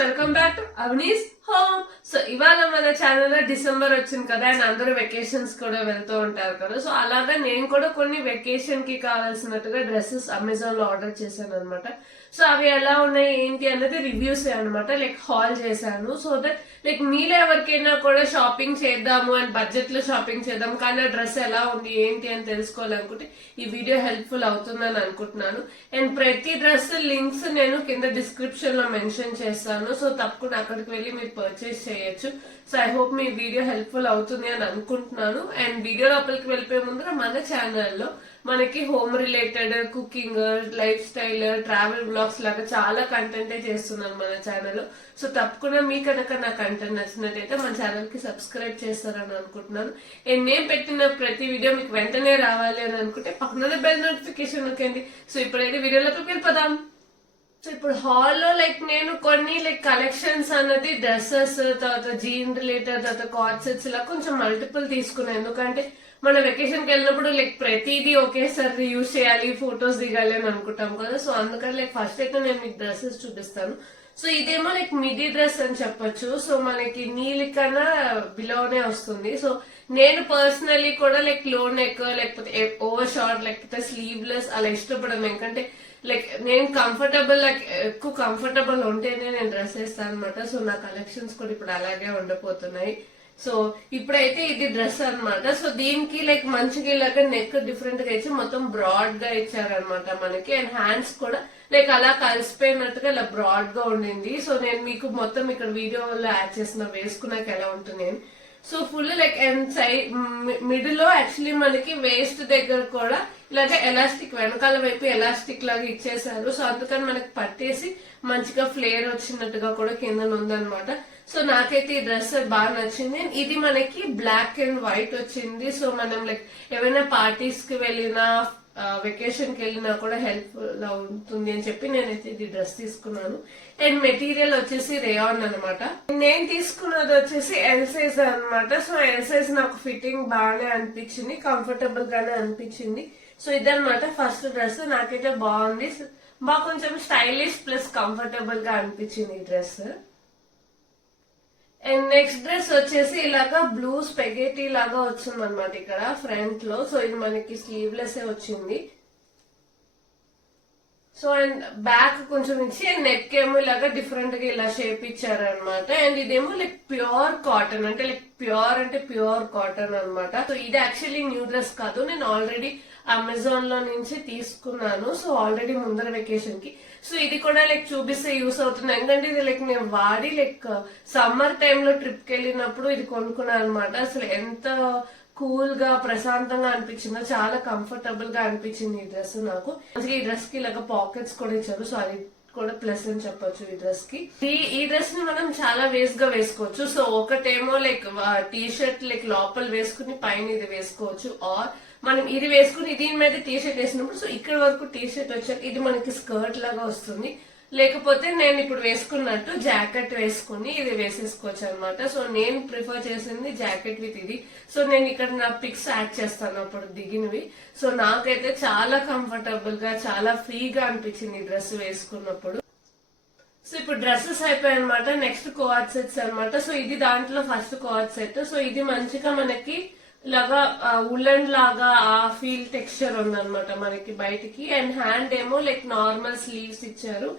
Welcome back to Avani's home. So ఇవాళ మన channel లో డిసెంబర్ వచ్చింది కదా, అండ్ అందరూ వెకేషన్స్ కూడా వెళ్తూ ఉంటారు కదా. సో అలాగా నేను కూడా కొన్ని వెకేషన్ కి కావాల్సినట్టుగా డ్రెస్సెస్ అమెజాన్ లో ఆర్డర్ చేశాను అనమాట. సో అవి ఎలా ఉన్నాయి ఏంటి అనేది రివ్యూస్ అనమాట, లైక్ హాల్ చేశాను. సో దట్ లైక్ మీలో ఎవరికైనా కూడా షాపింగ్ చేద్దాము అండ్ బడ్జెట్ లో షాపింగ్ చేద్దాం కానీ ఆ డ్రెస్ ఎలా ఉంది ఏంటి అని తెలుసుకోవాలనుకుంటే ఈ వీడియో హెల్ప్ఫుల్ అవుతుందని అనుకుంటున్నాను. అండ్ ప్రతి డ్రెస్ లింక్స్ నేను కింద డిస్క్రిప్షన్ లో మెన్షన్ చేస్తాను. సో తప్పకుండా అక్కడికి వెళ్ళి మీరు పర్చేస్ చేయొచ్చు. So I hope me video helpful అవుతుంది అని అనుకుంటున్నాను. అండ్ వీడియో లోపలికి వెళ్ళిపోయే ముందర మన ఛానల్లో మనకి home related, cooking, lifestyle, travel blogs లాగా చాలా కంటెంటే చేస్తున్నాను మన ఛానల్లో. సో తప్పకుండా మీ కనుక నా కంటెంట్ నచ్చినట్టయితే మన ఛానల్ కి సబ్స్క్రైబ్ చేస్తారని అనుకుంటున్నాను. అండ్ నేను పెట్టిన ప్రతి వీడియో మీకు వెంటనే రావాలి అని అనుకుంటే పక్కన బెల్ నోటిఫికేషన్ నొక్కండి. సో ఇప్పుడైతే వీడియోలోకి వెళ్ళిపోదాం. సో ఇప్పుడు హాల్లో లైక్ నేను కొన్ని లైక్ కలెక్షన్స్ అన్నది డ్రెస్సెస్, తర్వాత జీన్ రిలేటెడ్, తర్వాత కార్డ్ సెట్స్ ఇలా కొంచెం మల్టిపుల్ తీసుకున్నాను. ఎందుకంటే మన వెకేషన్ కి వెళ్ళినప్పుడు లైక్ ప్రతిదీ ఒకేసారి యూజ్ చేయాలి, ఫొటోస్ దిగాలి అని అనుకుంటాం కదా. సో అందుకని లైక్ ఫస్ట్ అయితే నేను మీకు డ్రెస్సెస్ చూపిస్తాను. సో ఇదేమో లైక్ మిడీ డ్రెస్ అని చెప్పొచ్చు. సో మనకి నీలి కన్నా బిలోనే వస్తుంది. సో నేను పర్సనలీ కూడా లైక్ లో నెక్ లేకపోతే ఓవర్ షార్ట్ లేకపోతే స్లీవ్లెస్ అలా ఇష్టపడను. ఎందుకంటే లైక్ నేను కంఫర్టబుల్ లైక్ ఎక్కువ కంఫర్టబుల్ ఉంటేనే నేను డ్రెస్ వేస్తాను అనమాట. సో నా కలెక్షన్స్ కూడా ఇప్పుడు అలాగే ఉండబోతున్నాయి. సో ఇప్పుడైతే ఇది డ్రెస్ అనమాట. సో దీనికి లైక్ మంచిగా ఇలాగ నెక్ డిఫరెంట్ గా ఇచ్చి మొత్తం బ్రాడ్ గా ఇచ్చారనమాట మనకి. అండ్ హ్యాండ్స్ కూడా లైక్ అలా కలిసిపోయినట్టుగా ఇలా బ్రాడ్ గా ఉండింది. సో నేను మీకు మొత్తం ఇక్కడ వీడియోలో యాడ్ చేసిన వేసుకున్నాక ఎలా ఉంటుంది అని. So full like and side middle లో యాక్చువల్లీ మనకి వేస్ట్ దగ్గర కూడా ఇలాగే ఎలాస్టిక్ వెనకాల వైపు ఎలాస్టిక్ లాగా ఇచ్చేసారు. సో అందుకని మనకి పట్టేసి మంచిగా ఫ్లేర్ వచ్చినట్టుగా కూడా కింద ఉందన్నమాట. సో నాకైతే ఈ డ్రెస్ బాగా నచ్చింది. ఇది మనకి బ్లాక్ అండ్ వైట్ వచ్చింది. సో మనం లైక్ ఏమైనా పార్టీస్ కి వెళ్ళినా వెకేషన్ కి వెళ్ళినా కూడా హెల్ప్ఫుల్ ఉంటుంది అని చెప్పి నేనైతే ఇది డ్రెస్ తీసుకున్నాను. అండ్ మెటీరియల్ వచ్చేసి రేయాన్ అనమాట. నేను తీసుకున్నది వచ్చేసి ఎల్ సైజ్ అనమాట. సో ఎల్ సైజ్ నాకు ఫిట్టింగ్ బాగానే అనిపించింది, కంఫర్టబుల్ గానే అనిపించింది. సో ఇదనమాట ఫస్ట్ డ్రెస్. నాకైతే బాగుంది, బాగా కొంచెం స్టైలిష్ ప్లస్ కంఫర్టబుల్ గా అనిపించింది ఈ డ్రెస్. అండ్ నెక్స్ట్ డ్రెస్ వచ్చేసి ఇలాగా బ్లూ స్పెగేటీ లాగా వచ్చింది అనమాట ఇక్కడ ఫ్రంట్ లో. సో ఇది మనకి స్లీవ్లెస్ వచ్చింది. సో అండ్ బ్యాక్ కొంచెం ఇచ్చి అండ్ నెక్ ఏమో ఇలాగా డిఫరెంట్ గా ఇలా షేప్ ఇచ్చారనమాట. అండ్ ఇదేమో లైక్ ప్యూర్ కాటన్, అంటే లైక్ ప్యూర్ కాటన్ అనమాట. సో ఇది యాక్చువల్లీ న్యూ డ్రెస్ కాదు, నేను ఆల్రెడీ అమెజాన్ లో నుంచి తీసుకున్నాను. సో ఆల్రెడీ ముందర వెకేషన్ కి. సో ఇది కూడా లైక్ చూపిస్తే యూస్ అవుతుంది. ఎందుకంటే ఇది లైక్ నేను వాడి లైక్ సమ్మర్ టైమ్ లో ట్రిప్ కి వెళ్ళినప్పుడు ఇది కొనుక్కున్నాను అనమాట. అసలు ఎంత కూల్ గా ప్రశాంతంగా అనిపించిందో, చాలా కంఫర్టబుల్ గా అనిపించింది ఈ డ్రెస్ నాకు. ఈ డ్రెస్ కి ఇలాగ పాకెట్స్ కూడా ఇచ్చారు. సో అది కూడా ప్లస్ అని చెప్పొచ్చు ఈ డ్రెస్ కి. ఈ డ్రెస్ ని మనం చాలా వేస్ గా వేసుకోవచ్చు. సో ఒకటేమో లైక్ టీ షర్ట్ లైక్ లోపల వేసుకుని పైన ఇది వేసుకోవచ్చు, ఆర్ మనం ఇది వేసుకుని దీని మీద టీ షర్ట్ వేసినప్పుడు సో ఇక్కడ వరకు టీ షర్ట్ వచ్చాక ఇది మనకి స్కర్ట్ లాగా వస్తుంది. లేకపోతే నేను ఇప్పుడు వేసుకున్నట్టు జాకెట్ వేసుకుని ఇది వేసేసుకోవచ్చు అనమాట. సో నేను ప్రిఫర్ చేసింది జాకెట్ విత్ ఇది. సో నేను ఇక్కడ నా పిక్స్ యాడ్ చేస్తాను అప్పుడు దిగినవి. సో నాకైతే చాలా కంఫర్టబుల్ గా చాలా ఫ్రీగా అనిపించింది ఈ డ్రెస్ వేసుకున్నప్పుడు. సో ఇప్పుడు డ్రెస్సెస్ అయిపోయాయి అనమాట. నెక్స్ట్ కోఆర్డ్ సెట్స్ అనమాట. సో ఇది దాంట్లో ఫస్ట్ కోఆర్డ్ సెట్. సో ఇది మంచిగా మనకి ఇలాగా ఉలన్ లాగా ఆ ఫీల్ టెక్స్చర్ ఉందన్నమాట మనకి బయటికి. అండ్ హ్యాండ్ ఏమో లైక్ నార్మల్ స్లీవ్స్ ఇచ్చారు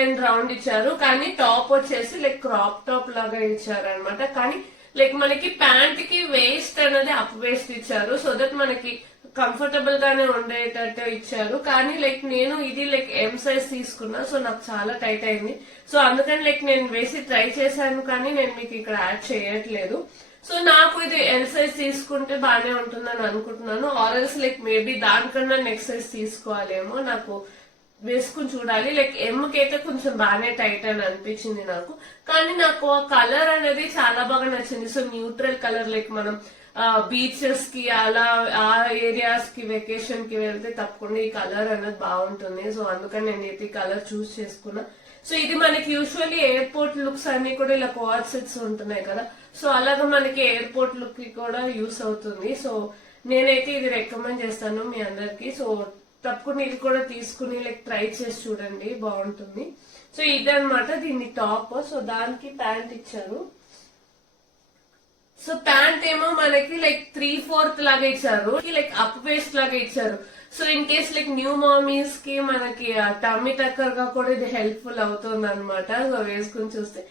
అండ్ రౌండ్ ఇచ్చారు, కానీ టాప్ వచ్చేసి లైక్ క్రాప్ టాప్ లాగా ఇచ్చారు అనమాట. కానీ లైక్ మనకి ప్యాంట్ కి వేస్ట్ అనేది అప్ వేస్ట్ ఇచ్చారు. సో దట్ మనకి కంఫర్టబుల్ గానే ఉండేటట్టు ఇచ్చారు. కానీ లైక్ నేను ఇది లైక్ ఎం సైజ్ తీసుకున్నా. సో నాకు చాలా టైట్ అయింది. సో అందుకని లైక్ నేను వేసి ట్రై చేశాను, కానీ నేను మీకు ఇక్కడ యాడ్ చేయట్లేదు. సో నాకు ఇది ఎల్ సైజ్ తీసుకుంటే బాగానే ఉంటుందని అనుకుంటున్నాను. ఆర్ఎల్స్ లైక్ మేబీ దానికన్నా నెక్స్ట్ సైజ్ తీసుకోవాలేమో, నాకు వేసుకుని చూడాలి. లైక్ ఎమ్ కి అయితే కొంచెం బాగానే టైట్ అని అనిపించింది నాకు. కానీ నాకు ఆ కలర్ అనేది చాలా బాగా నచ్చింది. సో న్యూట్రల్ కలర్ లైక్ మనం బీచెస్ కి అలా ఆ ఏరియాస్ కి వెకేషన్ కి వెళ్తే తప్పకుండా ఈ కలర్ అనేది బాగుంటుంది. సో అందుకని నేను ఈ కలర్ చూస్ చేసుకున్నా. సో ఇది మనకి యూజువల్లీ ఎయిర్పోర్ట్ లుక్స్ అన్ని కూడా ఇలా కోఆర్డ్ సెట్స్ ఉంటున్నాయి కదా. సో అలాగా మనకి ఎయిర్పోర్ట్ లుక్ కి కూడా యూస్ అవుతుంది. సో నేనైతే ఇది రికమెండ్ చేస్తాను మీ అందరికి. సో తప్పకుండా ఇది కూడా తీసుకుని లైక్ ట్రై చేసి చూడండి, బాగుంటుంది. సో ఇదన్నమాట దీని టాప్. సో దానికి ప్యాంట్ ఇచ్చారు. సో ప్యాంట్ ఏమో మనకి లైక్ 3/4 లాగా ఇచ్చారు, లైక్ అప్ వేస్ట్ లాగా ఇచ్చారు. So in case like new mummies కి మనకి టమ్మీ టక్కర్ గా కూడా ఇది హెల్ప్ఫుల్ అవుతుంది అనమాట. సో వేసుకుని చూస్తే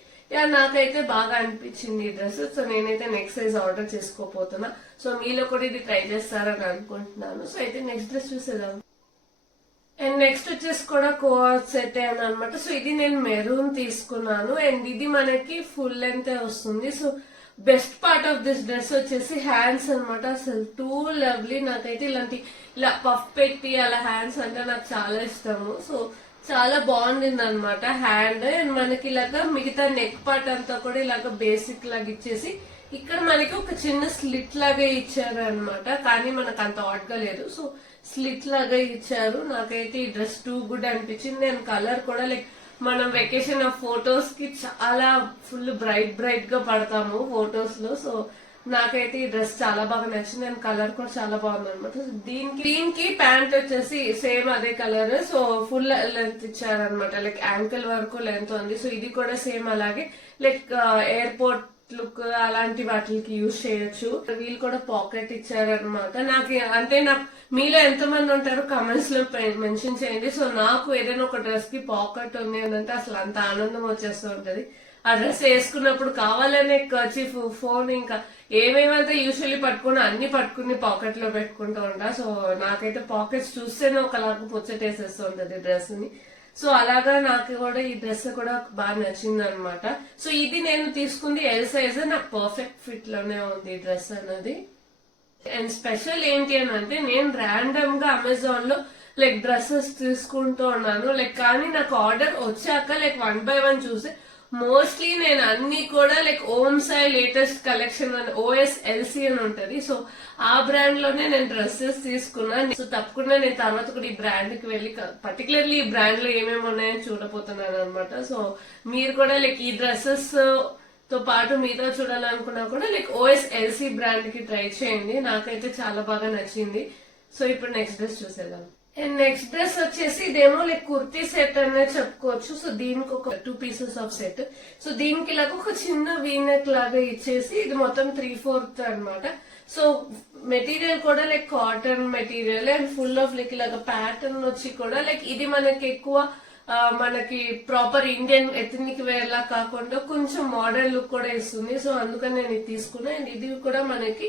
నాకైతే బాగా అనిపించింది ఈ డ్రెస్. సో నేనైతే నెక్స్ట్ సైజ్ ఆర్డర్ చేసుకోపోతున్నా. సో మీలో కూడా ఇది ట్రై చేస్తారని అనుకుంటున్నాను. సో అయితే నెక్స్ట్ డ్రెస్ చూసేద్దాం. అండ్ నెక్స్ట్ వచ్చేసి కూడా కోఆర్డ్ సెట్ అని అనమాట. సో ఇది నేను మెరూన్ తీసుకున్నాను అండ్ ఇది మనకి ఫుల్ లెంత్ వస్తుంది. So best part of this dress వచ్చేసి హ్యాండ్స్ అనమాట. అసలు టూ లవ్లీ. నాకైతే ఇలాంటి ఇలా పఫ్ పెట్టి అలా హ్యాండ్స్ అంటే నాకు చాలా ఇష్టము. సో చాలా బాగుండింది అనమాట హ్యాండ్. అండ్ మనకి ఇలాగా మిగతా నెక్ పార్ట్ అంతా కూడా ఇలాగ బేసిక్ లాగా ఇచ్చేసి ఇక్కడ మనకి ఒక చిన్న స్లిట్ లాగా ఇచ్చారు అనమాట. కానీ మనకు అంత ఆడ్ గా లేదు. సో స్లిట్ లాగా ఇచ్చారు. నాకైతే ఈ డ్రెస్ టూ గుడ్ అనిపించింది. అండ్ కలర్ కూడా లైక్ మనం వెకేషన్ ఫొటోస్ కి చాలా ఫుల్ బ్రైట్ గా పడతాము ఫొటోస్ లో. సో నాకైతే ఈ డ్రెస్ చాలా బాగా నచ్చింది అండ్ కలర్ కూడా చాలా బాగుంది అనమాట. దీనికి ప్యాంట్ వచ్చేసి సేమ్ అదే కలర్. సో ఫుల్ లెంత్ ఇచ్చారనమాట, లైక్ యాంకిల్ వరకు లెంత్ ఉంది. సో ఇది కూడా సేమ్ అలాగే లైక్ ఎయిర్పోర్ట్ లుక్ అలాంటి వాటికి యూజ్ చేయొచ్చు. వీళ్ళు కూడా పాకెట్ ఇచ్చారనమాట. నాకు అంటే నాకు మీలో ఎంతమంది ఉంటారో కమెంట్స్ లో మెన్షన్ చేయండి. సో నాకు ఏదైనా ఒక డ్రెస్ కి పాకెట్ ఉంది అని అంటే అసలు అంత ఆనందం వచ్చేస్తూ ఉంటది. ఆ డ్రెస్ వేసుకున్నప్పుడు కావాలనే కర్చీఫ్, ఫోన్, ఇంకా ఏమేమంతా యూజువల్లీ పట్టుకుని అన్ని పట్టుకుని పాకెట్ లో పెట్టుకుంటూ ఉంటా. సో నాకైతే పాకెట్స్ చూస్తేనే ఒకలాగా పుచ్చటేసేస్తూ ఉంటది డ్రెస్ ని. సో అలాగా నాకు కూడా ఈ డ్రెస్ కూడా బాగా నచ్చింది అనమాట. సో ఇది నేను తీసుకుంది ఎల్ సైజ్. నాకు పర్ఫెక్ట్ ఫిట్ లోనే ఉంది ఈ డ్రెస్ అన్నది. అండ్ స్పెషల్ ఏంటి అని అంటే నేను ర్యాండమ్ గా అమెజాన్ లో లైక్ డ్రెస్సెస్ తీసుకుంటూ ఉన్నాను. లైక్ కానీ నాకు ఆర్డర్ వచ్చాక లైక్ 1 by 1 చూసి మోస్ట్లీ నేను అన్ని కూడా like ohm Sai latest collection అని OSLC అని ఉంటది. సో ఆ బ్రాండ్ లోనే నేను డ్రెస్సెస్ తీసుకున్నాను. సో తప్పకుండా నేను తర్వాత కూడా ఈ బ్రాండ్ కి వెళ్ళి పర్టికులర్లీ ఈ బ్రాండ్ లో ఏమేమి ఉన్నాయని చూడబోతున్నాను అనమాట. సో మీరు కూడా లైక్ ఈ డ్రెస్సెస్ తో పాటు మీతో చూడాలనుకున్నా కూడా లైక్ OSLC బ్రాండ్ కి ట్రై చేయండి. నాకైతే చాలా బాగా నచ్చింది. సో ఇప్పుడు నెక్స్ట్ డ్రెస్ చూసేద్దాం. అండ్ నెక్స్ట్ డ్రెస్ వచ్చేసి ఇదేమో లైక్ కుర్తీ సెట్ అనే చెప్పుకోవచ్చు. సో దీనికి ఒక 2 pieces ఆఫ్ సెట్. సో దీనికి ఇలాగ ఒక చిన్న వీనెక్ లాగా ఇచ్చేసి ఇది మొత్తం 3/4 అనమాట. సో మెటీరియల్ కూడా like cotton material and full of like ఇలాగ ప్యాటర్న్ వచ్చి కూడా లైక్ ఇది మనకి ఎక్కువ మనకి ప్రాపర్ ఇండియన్ ఎథనిక్ వేర్ లా కాకుండా కొంచెం మోడర్న్ లుక్ కూడా ఇస్తుంది. సో అందుకని నేను ఇది తీసుకున్నా. అండ్ ఇది కూడా మనకి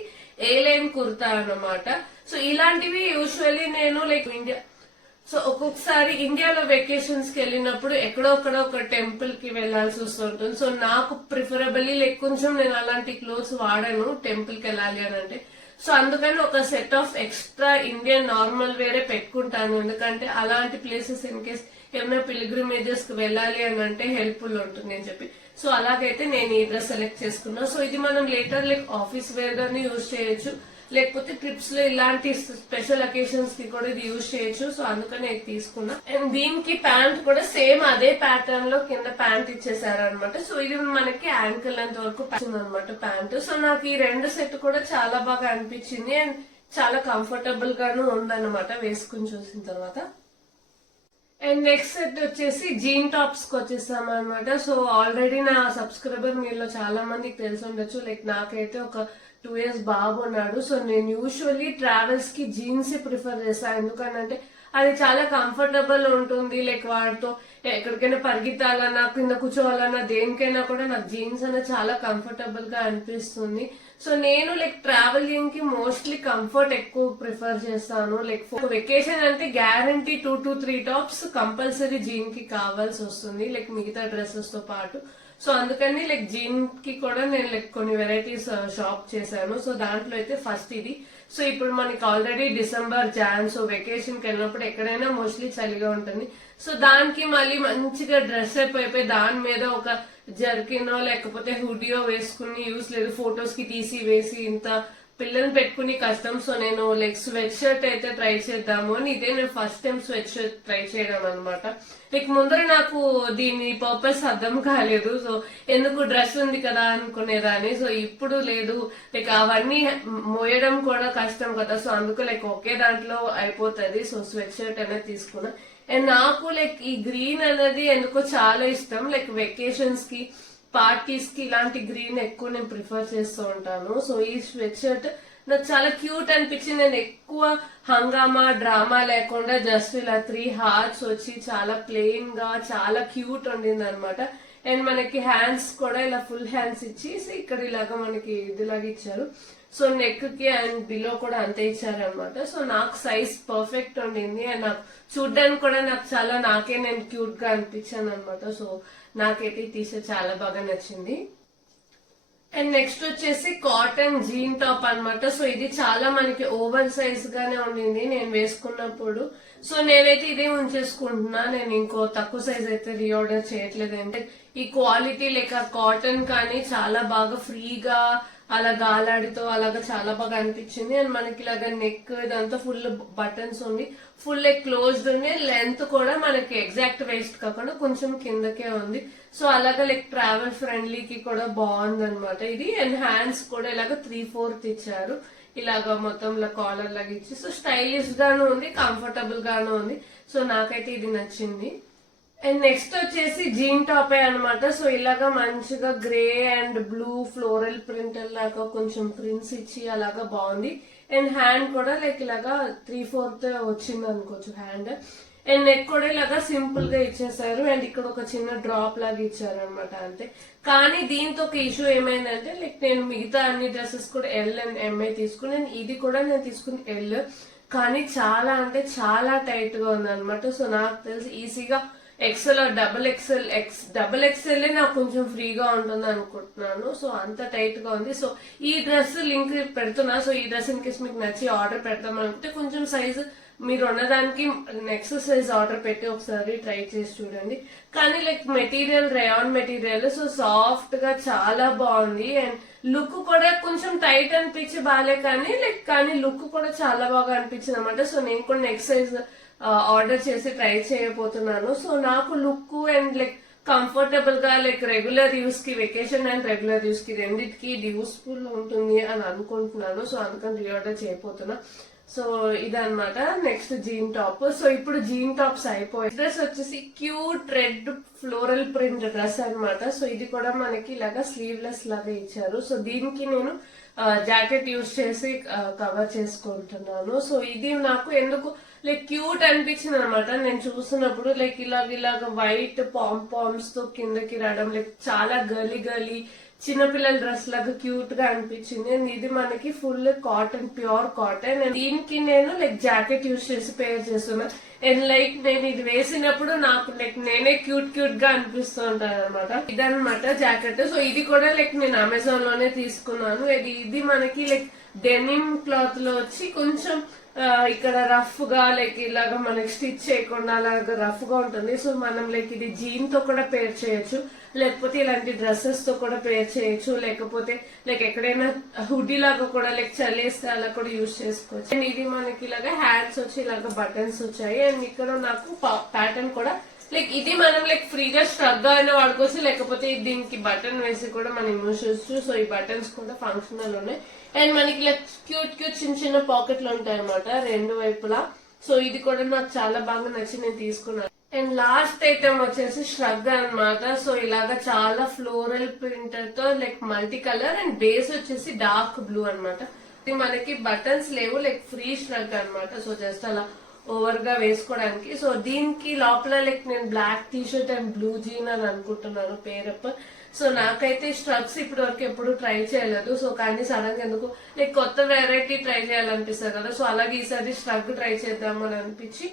ఏ లైన్ కుర్తా అన్నమాట. సో ఇలాంటివి యూజువల్లీ నేను లైక్ ఇండియా సో ఒక్కొక్కసారి ఇండియాలో వెకేషన్స్ కి వెళ్ళినప్పుడు ఎక్కడో ఒక టెంపుల్ కి వెళ్లాల్సి వస్తుంటుంది. సో నాకు ప్రిఫరబుల్లీ లైక్ కొంచెం నేను అలాంటి క్లోత్స్ వాడను టెంపుల్ కి వెళ్ళాలి అని అంటే. సో అందుకని ఒక set of extra Indian normal వేరే పెట్టుకుంటాను. ఎందుకంటే అలాంటి ప్లేసెస్ ఇన్ కేస్ ఏమైనా పిల్గ్రిమేజెస్ కి వెళ్ళాలి అని అంటే హెల్ప్ఫుల్ ఉంటుంది అని చెప్పి. సో అలాగైతే నేను ఈ డ్రెస్ సెలెక్ట్ చేసుకున్నా. సో ఇది మనం లేటర్ లైక్ ఆఫీస్ వేర్ గానీ యూజ్ చేయొచ్చు, లేకపోతే ట్రిప్స్ లో ఇలాంటి స్పెషల్ అకేషన్స్ కి కూడా ఇది యూజ్ చేయొచ్చు. సో అందుకని ఇది తీసుకున్నా. అండ్ దీనికి ప్యాంట్ కూడా సేమ్ అదే ప్యాటర్న్ లో కింద ప్యాంట్ ఇచ్చేసారు అనమాట. సో ఇది మనకి యాంకిల్ అంత వరకు అనమాట ప్యాంట్. సో నాకు ఈ 2 సెట్ కూడా చాలా బాగా అనిపించింది అండ్ చాలా కంఫర్టబుల్ గాను ఉందన్నమాట వేసుకుని చూసిన తర్వాత. అండ్ నెక్స్ట్ సెట్ వచ్చేసి జీన్ టాప్స్ కి వచ్చేసాం అనమాట. సో ఆల్రెడీ నా సబ్స్క్రైబర్ మీలో చాలా మందికి తెలిసి ఉండొచ్చు. లైక్ నాకైతే ఒక 2 years బాబు ఉన్నాడు. సో నేను యూజువల్లీ ట్రావెల్స్ కి జీన్స్ ప్రిఫర్ చేస్తాను. ఎందుకంటే అది చాలా కంఫర్టబుల్ ఉంటుంది. లైక్ వాటితో ఎక్కడికైనా పరిగెత్తాలన్నా కింద కూర్చోవాలన్నా దేనికైనా కూడా నాకు జీన్స్ అనేది చాలా కంఫర్టబుల్ గా అనిపిస్తుంది. సో నేను లైక్ ట్రావెలింగ్ కి మోస్ట్లీ కంఫర్ట్ ఎక్కువ ప్రిఫర్ చేస్తాను. లైక్ వెకేషన్ అంటే guarantee 2 to 3 tops compulsory jean కి కావాల్సి వస్తుంది లైక్ మిగతా డ్రెస్సెస్ తో పాటు. సో అందుకని లైక్ జీన్ కి కూడా నేను లైక్ కొన్ని వెరైటీస్ షాప్ చేశాను. సో దాంట్లో అయితే ఫస్ట్ ఇది. సో ఇప్పుడు మనకి already December, Jan, so vacation కి వెళ్ళినప్పుడు ఎక్కడైనా మోస్ట్లీ చలిగా ఉంటుంది. సో దానికి మళ్ళీ మంచిగా డ్రెస్ అయిపోయి దాని మీద ఒక జర్కినో లేకపోతే హుడియో వేసుకుని యూస్ లేదు, ఫొటోస్ కి తీసి వేసి ఇంత పిల్లల్ని పెట్టుకుని కష్టం. సో నేను లైక్ స్వెట్ షర్ట్ అయితే ట్రై చేద్దాము అని ఇదే నేను first time sweat shirt try చేయడం అనమాట. లైక్ ముందర నాకు దీని పర్పస్ అర్థం కాలేదు. సో ఎందుకు డ్రెస్ ఉంది కదా అనుకునేదాన్ని. సో ఇప్పుడు లేదు, లైక్ అవన్నీ మోయడం కూడా కష్టం కదా. సో అందుకు లైక్ ఒకే దాంట్లో అయిపోతుంది. సో స్వెట్ షర్ట్ అనేది తీసుకున్నా. అండ్ నాకు లైక్ ఈ గ్రీన్ అనేది ఎందుకో చాలా ఇష్టం. లైక్ వెకేషన్స్ కి, పార్టీస్ కి ఇలాంటి గ్రీన్ ఎక్కువ నేను ప్రిఫర్ చేస్తూ ఉంటాను. సో ఈ స్వెట్ షర్ట్ నాకు చాలా క్యూట్ అనిపించింది. నేను ఎక్కువ హంగామా డ్రామా లేకుండా జస్ట్ ఇలా 3 హార్ట్స్ వచ్చి చాలా ప్లెయిన్ గా చాలా క్యూట్ ఉండింది అనమాట. అండ్ మనకి హ్యాండ్స్ కూడా ఇలా ఫుల్ హ్యాండ్స్ ఇచ్చి ఇక్కడ ఇలాగా మనకి ఇదిలాగా ఇచ్చారు. సో నెక్ కి అండ్ బిలో కూడా అంతే ఇచ్చారు అనమాట. సో నాకు సైజ్ పర్ఫెక్ట్ ఉండింది. అండ్ నాకు చూడ్డానికి కూడా నాకు చాలా నేను క్యూట్ గా అనిపించాను అనమాట. సో నాకైతే ఈ టీషర్ట్ చాలా బాగా నచ్చింది. అండ్ నెక్స్ట్ వచ్చేసి కాటన్ జీన్ టాప్ అన్నమాట. సో ఇది చాలా మనకి ఓవర్ సైజ్ గానే ఉండింది నేను వేసుకున్నప్పుడు. సో నేనైతే ఇదే ఉంచేసుకుంటున్నా. నేను ఇంకో తక్కువ సైజ్ అయితే రీఆర్డర్ చేయట్లేదు. అంటే ఈ క్వాలిటీ లేక కాటన్ కానీ చాలా బాగా ఫ్రీగా అలా గాలాడితో అలాగా చాలా బాగా అనిపించింది. అండ్ మనకి ఇలాగా నెక్ ఇదంతా ఫుల్ బటన్స్ ఉంది, ఫుల్ క్లోజ్డ్ ఉంది. లెంత్ కూడా మనకి ఎగ్జాక్ట్ వేస్ట్ కాకుండా కొంచెం కిందకే ఉంది. సో అలాగా లైక్ ట్రావెల్ ఫ్రెండ్లీకి కూడా బాగుంది అనమాట ఇది. అండ్ హ్యాండ్స్ కూడా ఇలాగ 3/4 ఇచ్చారు. ఇలాగా మొత్తం కాలర్ లాగా ఇచ్చి సో స్టైలిష్ గాను ఉంది, కంఫర్టబుల్ గాను ఉంది. సో నాకైతే ఇది నచ్చింది. అండ్ నెక్స్ట్ వచ్చేసి జీన్ టాపే అనమాట. సో ఇలాగా మంచిగా grey and blue floral print లాగా కొంచెం ప్రింట్స్ ఇచ్చి అలాగా బాగుంది. అండ్ హ్యాండ్ కూడా లైక్ ఇలాగా 3/4 వచ్చింది అనుకోవచ్చు హ్యాండ్. అండ్ నెక్ కూడా ఇలాగా సింపుల్ గా ఇచ్చేసారు. అండ్ ఇక్కడ ఒక చిన్న డ్రాప్ లాగా ఇచ్చారు అనమాట అంతే. కానీ దీంతో ఒక ఇష్యూ ఏమైందంటే లైక్ నేను మిగతా అన్ని డ్రెస్సెస్ కూడా ఎల్ అండ్ ఎంఐ తీసుకుని, ఇది కూడా నేను తీసుకుని ఎల్, కానీ చాలా అంటే చాలా టైట్ గా ఉంది అనమాట. సో నాకు తెలిసి ఈజీగా ఎక్సెల్ డబుల్ ఎక్సెల్ నాకు కొంచెం ఫ్రీగా ఉంటుంది అనుకుంటున్నాను. సో అంత టైట్ గా ఉంది. సో ఈ డ్రెస్ లింక్ పెడుతున్నా. సో ఈ డ్రెస్ ఇన్ కేసు మీకు నచ్చి ఆర్డర్ పెడతాం అనుకుంటే కొంచెం సైజ్ మీరు ఉన్నదానికి నెక్స్ట్ సైజ్ ఆర్డర్ పెట్టి ఒకసారి ట్రై చేసి చూడండి. కానీ like material rayon material, so soft గా చాలా బాగుంది. అండ్ లుక్ కూడా కొంచెం టైట్ అనిపించి బాగాలే, కానీ లుక్ కూడా చాలా బాగా అనిపించింది అనమాట. సో నేను కూడా నెక్స్ట్ సైజ్ ఆర్డర్ చేసి ట్రై చేయబోతున్నాను. సో నాకు లుక్ అండ్ లైక్ కంఫర్టబుల్ గా లైక్ రెగ్యులర్ యూస్ కి, వెకేషన్ అండ్ రెగ్యులర్ యూస్ కి రెండింటికి ఇది యూస్ఫుల్ ఉంటుంది అని అనుకుంటున్నాను. సో అందుకని రీఆర్డర్ చేయబోతున్నా. సో ఇదన్నమాట నెక్స్ట్ జీన్ టాప్. సో ఇప్పుడు జీన్ టాప్స్ అయిపోయి డ్రెస్ వచ్చేసి cute red floral print dress అనమాట. సో ఇది కూడా మనకి ఇలాగా స్లీవ్లెస్ లాగా ఇచ్చారు. సో దీనికి నేను జాకెట్ యూజ్ చేసి కవర్ చేసుకుంటున్నాను. సో ఇది నాకు ఎందుకు లైక్ క్యూట్ అనిపించింది అనమాట. నేను చూస్తున్నప్పుడు లైక్ ఇలాగ వైట్ పామ్స్ తో కిందకి రావడం లైక్ చాలా గలీ చిన్నపిల్లల డ్రెస్ లాగా క్యూట్ గా అనిపించింది. అండ్ ఇది మనకి full cotton, pure cotton. And దీనికి నేను లైక్ జాకెట్ యూజ్ చేసి పేర్ చేస్తున్నా. అండ్ లైక్ నేను ఇది వేసినప్పుడు నాకు లైక్ నేనే క్యూట్ గా అనిపిస్తూ ఉంటాను అనమాట. ఇదనమాట జాకెట్. సో ఇది కూడా లైక్ నేను అమెజాన్ లోనే తీసుకున్నాను. ఇది మనకి లైక్ డెనిమ్ క్లాత్ లో వచ్చి కొంచెం ఇక్కడ రఫ్ గా లైక్ ఇలాగా మనకి స్టిచ్ చేయకుండా అలాగా రఫ్ గా ఉంటుంది. సో మనం లైక్ ఇది జీన్ తో కూడా పేర్ చేయొచ్చు, లేకపోతే ఇలాంటి డ్రెస్సెస్ తో కూడా పేర్ చేయొచ్చు, లేకపోతే లైక్ ఎక్కడైనా హుడీ లాగా కూడా లైక్ చల్లేస్తే అలా కూడా యూజ్ చేసుకోవచ్చు. అండ్ ఇది మనకి ఇలాగా హ్యాండ్స్ వచ్చి ఇలాగా బటన్స్ వచ్చాయి. అండ్ ఇక్కడ నాకు ప్యాటర్న్ కూడా లైక్ ఇది మనం లైక్ ఫ్రీగా స్ట్రగ్ గా అయినా వాడుకోవచ్చు, లేకపోతే దీనికి బటన్ వేసి కూడా మనం యూజ్ చేయొచ్చు. సో ఈ బటన్స్ కూడా ఫంక్షనల్ ఉన్నాయి. అండ్ మనకి లైక్ క్యూట్ చిన్న పాకెట్లు ఉంటాయి అనమాట రెండు వైపులా. సో ఇది కూడా నాకు చాలా బాగా నచ్చి నేను తీసుకున్నాను. అండ్ లాస్ట్ ఐటమ్ వచ్చేసి ష్రగ్ అన్నమాట. సో ఇలాగా చాలా ఫ్లోరల్ ప్రింటర్ తో like multicolour and base వచ్చేసి డార్క్ బ్లూ అన్నమాట. ఇది మనకి బటన్స్ లేవు, లైక్ ఫ్రీ ష్రగ్ అన్నమాట. సో జస్ట్ అలా ఓవర్ గా వేసుకోవడానికి. సో దీనికి లోపల లైక్ నేను black T shirt and blue jean అని అనుకుంటున్నాను పేరప్. సో నాకైతే స్ట్రగ్స్ ఇప్పటి వరకు ఎప్పుడు ట్రై చేయలేదు. సో కానీ సడన్ గా ఎందుకు లైక్ కొత్త వెరైటీ ట్రై చేయాలనిపిస్తుంది కదా. సో అలాగే ఈసారి స్ట్రగ్ ట్రై చేద్దాం అని అనిపించి,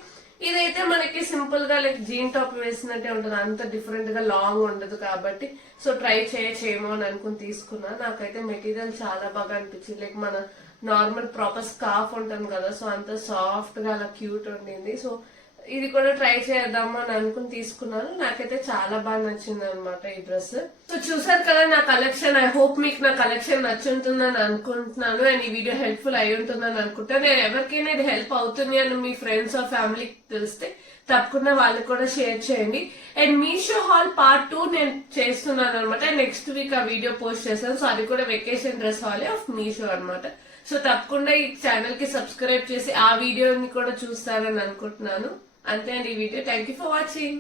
ఇదైతే మనకి సింపుల్ గా లైక్ జీన్ టాప్ వేసినట్టే ఉంటుంది, అంత డిఫరెంట్ గా లాంగ్ ఉండదు కాబట్టి. సో ట్రై చేయమో అని అనుకుని తీసుకున్నా. నాకైతే మెటీరియల్ చాలా బాగా అనిపించింది. లైక్ మన నార్మల్ ప్రాపర్ స్కార్ఫ్ ఉంటుంది కదా, సో అంత సాఫ్ట్ గా అలా క్యూట్ ఉండింది. సో ఇది కూడా ట్రై చేద్దాము అని అనుకుని తీసుకున్నాను. నాకైతే చాలా బాగా నచ్చింది అనమాట ఈ డ్రెస్. సో చూసారు కదా నా కలెక్షన్. ఐ హోప్ మీకు నా కలెక్షన్ నచ్చుంటుందని అనుకుంటున్నాను. అండ్ ఈ వీడియో హెల్ప్ఫుల్ అయి ఉంటుందని అనుకుంటా. నేను ఎవరికైనా ఇది హెల్ప్ అవుతుంది అని మీ ఫ్రెండ్స్ ఆర్ ఫ్యామిలీకి తెలిస్తే తప్పకుండా వాళ్ళకి కూడా షేర్ చేయండి. అండ్ మీషో హాల్ పార్ట్ 2 నేను చేస్తున్నాను అనమాట. నెక్స్ట్ వీక్ ఆ వీడియో పోస్ట్ చేస్తాను. సో అది కూడా vacation dress hall of Meesho అనమాట. సో తప్పకుండా ఈ ఛానల్ కి సబ్స్క్రైబ్ చేసి ఆ వీడియోని కూడా చూస్తారని అనుకుంటున్నాను. అంతే అండి ఈ video. Thank you for watching.